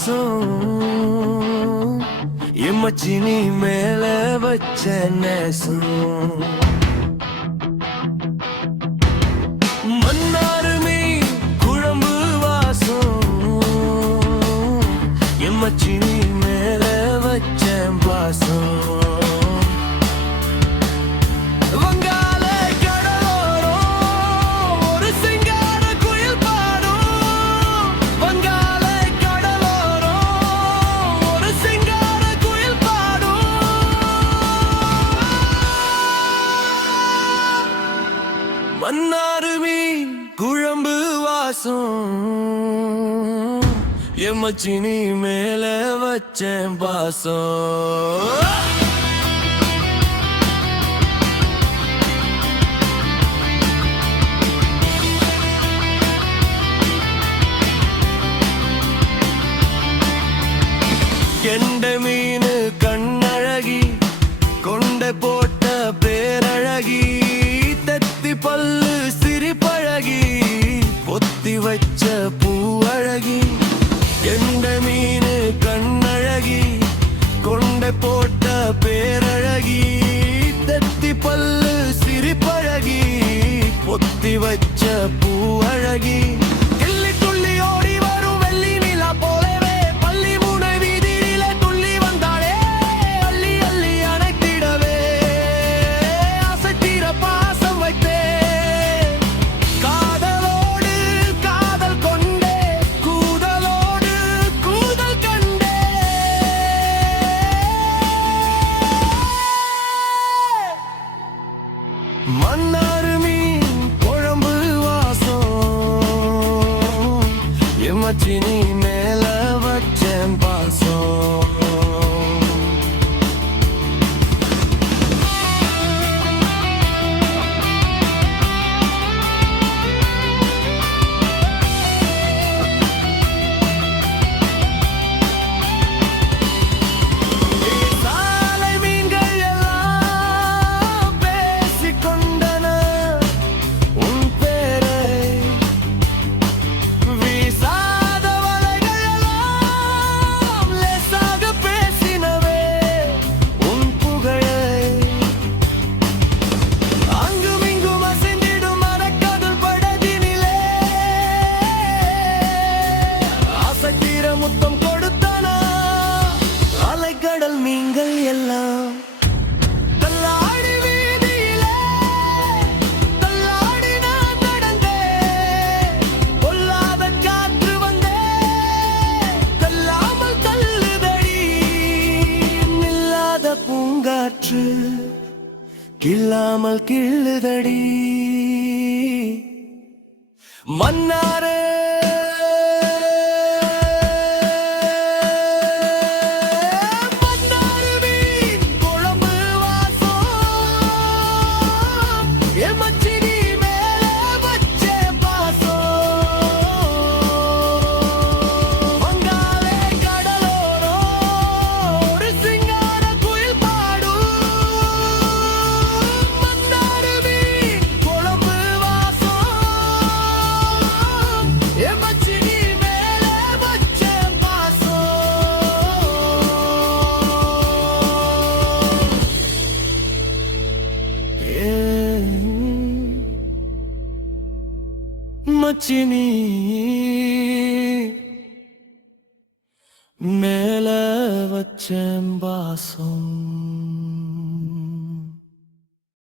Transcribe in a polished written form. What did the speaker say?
வாசம் எம்மச்சினி மேல வச்ச நேசம் மன்னாருமே குழம்பு வாசம் எம்மச்சினி மேல வச்ச பாசம் மன்னாருமே குழம்பு வாசம் எம்மச்சினி மேல வச்சேன் பாசம் கெண்ட மீனு கண்ணழகி கொண்ட போட்ட பேரழகி தத்தி பல்லு சிரிப்பழகி பொத்தி வச்ச பூவழகி கெண்ட மீனு கண்ணழகி கொண்ட போட்ட பேரழகி தத்தி பல்லு சிரிப்பழகி பொத்தி வச்ச பூவழகி மன்னாரு மீன் குழம்பு வாசம் எம்மச்சினி மேல வச்சேன் பாசம் முத்தம் கொடுத்தனா அலைக்கடல் மீன்கள் எல்லாம் தள்ளாடி வீதியிலே தள்ளாடி நான் நடந்தேன் கொல்லாத காற்று வந்தே தள்ளாமல் தள்ளுதடி நில்லாத பூங்காற்று கில்லாமல் கிள்ளுதடி மன்னாரே மச்சினி மேல வச்சேன் பாசம்